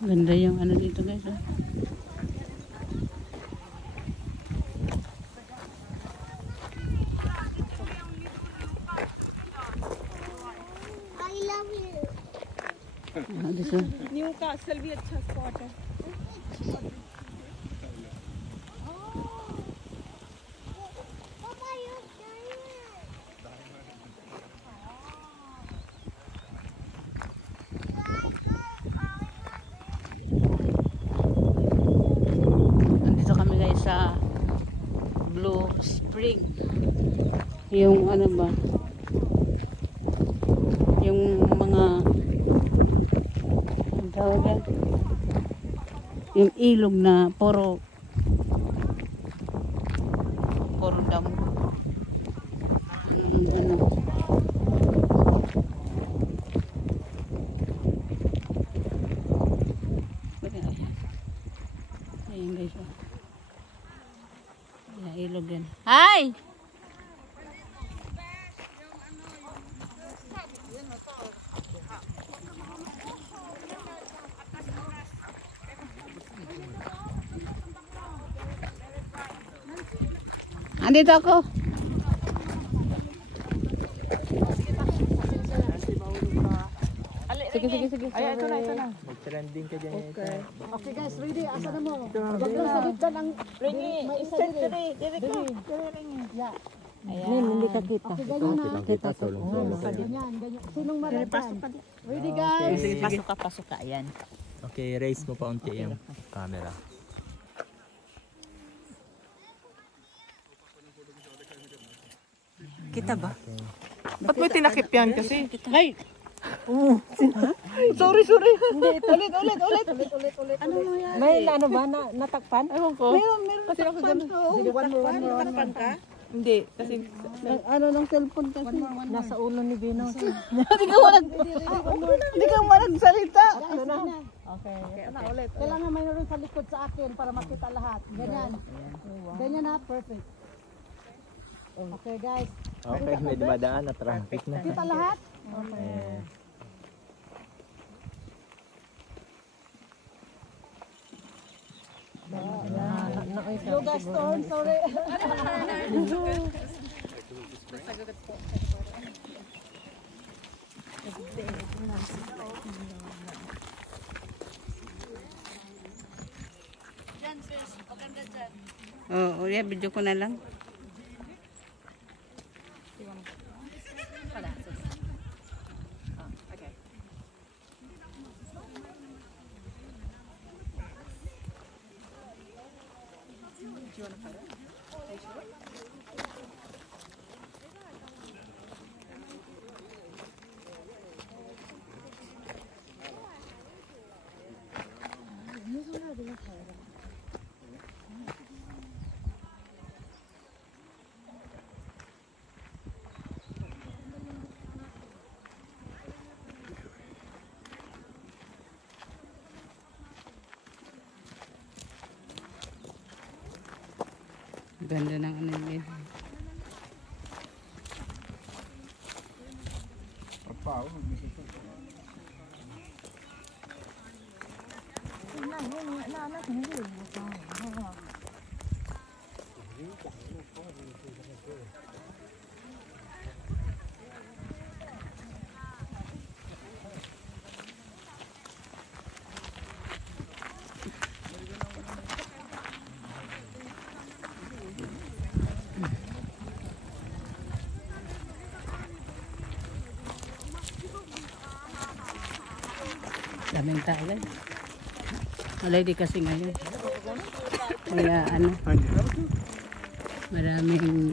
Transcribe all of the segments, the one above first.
Ganda yung ano dito guys. Oh. I love you. Dito. Newcastle भी अच्छा स्पॉट है. Papa, you're giant. Nandito kami guys sa Blue Spring. Yung ano ba? Yung mga ang tawag yan? Yung ilog na puro damo. Ano? Ayan guys. Ayan, ilog yan. Hi! Andito ako. Sige. Ay, ito na. Mag-trending ka dyan. Okay guys, ready? Asa na mo? Wag lang sa dito ng Ringi, insert diri. Diri ko. Yeah. Ayan, hindi ka kita. Okay, ganyan na. Kita tulong. Ganyan. Sinong maradan? Ready guys? Pasok ka. Ayan. Okay, raise mo pa unti yung camera. Kita ba? Ba't may tinakip yan kasi? Ay! Sorry. Ulit. Ano mo yan? May ano ba natakpan? Ewan ko. Meron. Kasi ako ganun. Sige, one more. Natakpan ka? Hindi. Kasi Ano ng cellphone kasi? Nasa ulo ni Bino. Hindi ka managsalita. Okay. Kailangan mayroon sa likod sa akin para makita lahat. Ganyan. Ganyan ha, perfect. Okay guys. Okay, may dumadaan na traffic na. Kita lahat? Okay. Yoga storm, sorry. Oo, yeah, video ko na lang. Ganda ng ano yun. Daming tao guys. Malay di kasi ngayon. Kaya ano, maraming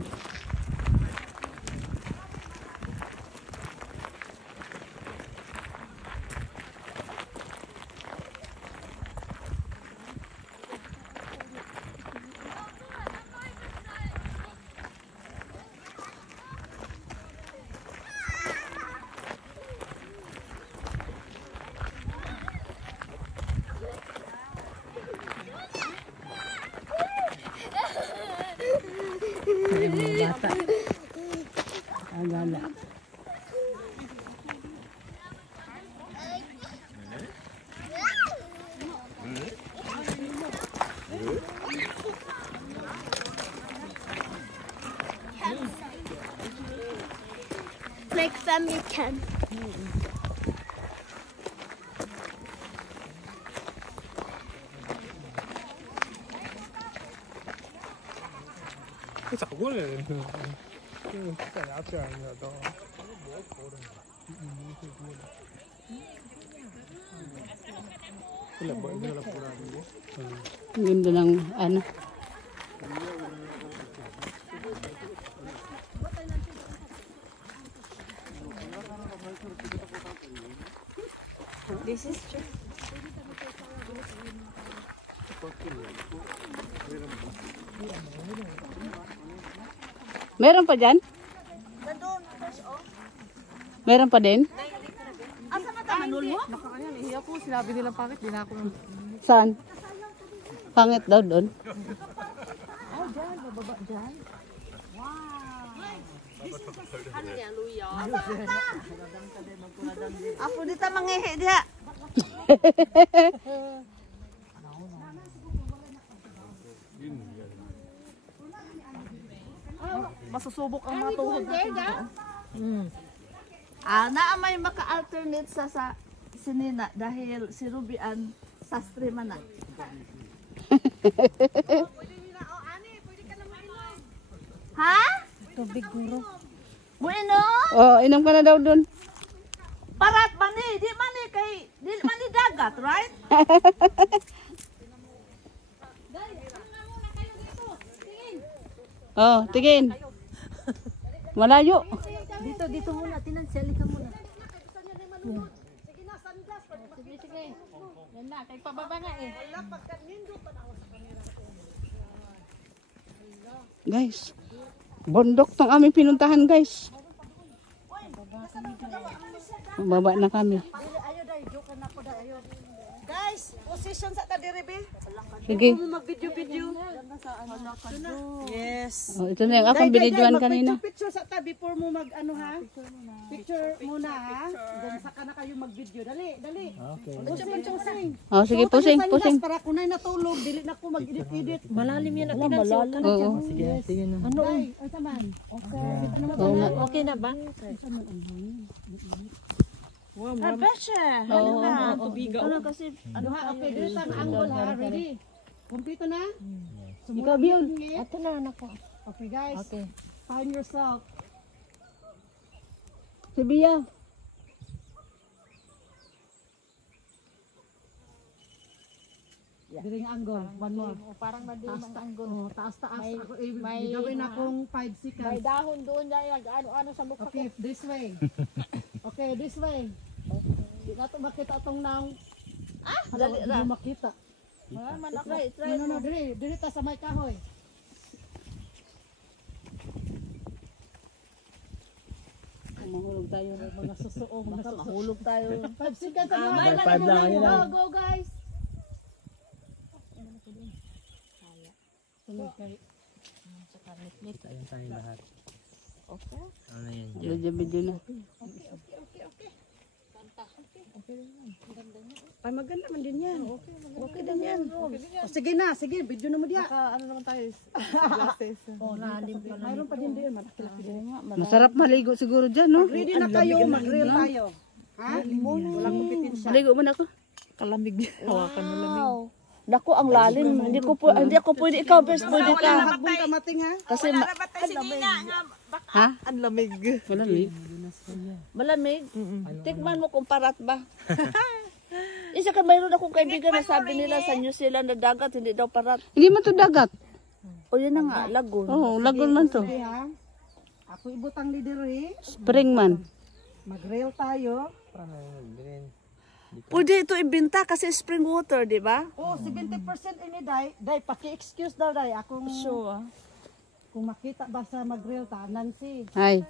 mga bata. Agala. can, you can. Ang ganda ng ano. This is true. Meron pa dyan? Meron pa din? Nakakaya, nahiya ko. Sinabi nila bakit, di na ako. Saan? Pangit daw doon. Apo dito mangihi diha. Masusubok ang mga tuhod natin. Naa may maka-alternate sa sinina dahil si Ruby an sastre man na. Ha? Tubig guro. Bueno? Oh, inom ka na daw doon. Parat mani, di mani dagat, right? Oh, tingin. Malayo. Dito muna, tinansali ka muna. Yan na, kay pababa nga eh. Guys, bundok tong aming pinuntahan, guys. Baba na kami. Ayo dai, joke na ko dai ayo. Guys, position sa ta diri be. Sige. Mag-video-video. Yes. Oh, ito na yung akong binidyoan kanina. Picture sa ta before mo mag ano ha? Picture muna ha. Then saka na kayo mag-video. Dali. Okay. Pusing. Oh, sige, pusing, pusing. Para kunay natulog, dili na ko mag-edit. Malalim yan at tinansali ka na dyan. Oo. Sige, sige na. Ano? Ay, ay saman. Oo nga. Okay na ba? Besha. Oo. Ano kasi ano ha? Okay, dito ang angle ha. Ready? Kumpleto na? Ikaw, Bion. Ito na anak ko. Okay guys. Okay. Find yourself. Si Bia. Diri ang angle. One more. Parang madilim ang anggol. Oh, taas-taas. Ako, gawin akong 5 seconds. May dahon doon dyan, ano sa mukha ko. Okay, this way. Okay, this way. Di na ito makita itong naong. Dali ra. Di makita. Try. No, diri ta sa may kahoy. Mahulog tayo. Mga susuong. Mahulog tayo. 5 seconds. Five lang, ayun lang. Go guys. Ayun tayo lahat. Okay. Ano na yan dyan? Video na. Ay maganda man din yan. Okay din yan. Oh, sige na, sige. Video na mo diya. Ano naman tayo? Glasses. Mayroon pa din din. Malaki-laki din. Masarap maligo siguro dyan, no? Ready na kayo. Mag-grill tayo. Ha? Walang kompetensya. Maligo mo na ako. Kalamig. Hawakan mo lamig. Dako ang lalim. Hindi ako pwede. Ikaw, best pwede ka. Hagbong kamating ha. Kasi Ha? Ang lamig. Wala, may. malamig. Tikman mo kung parat ba. Isa ka mayroon akong kaibigan na sabi nila sa New Zealand na dagat, hindi daw parat. Hindi man to dagat. O yun na nga, lagoon. Oo, lagon man to. Okay ha. Ako ibutang lideri. Spring man. Mag-grill tayo. Pwede ito ibenta kasi spring water, di ba? Oh, 70% ini day. Day, paki-excuse daw day. Akong Sure. kung makita ba sa mag-grill ta, Nancy. Ay.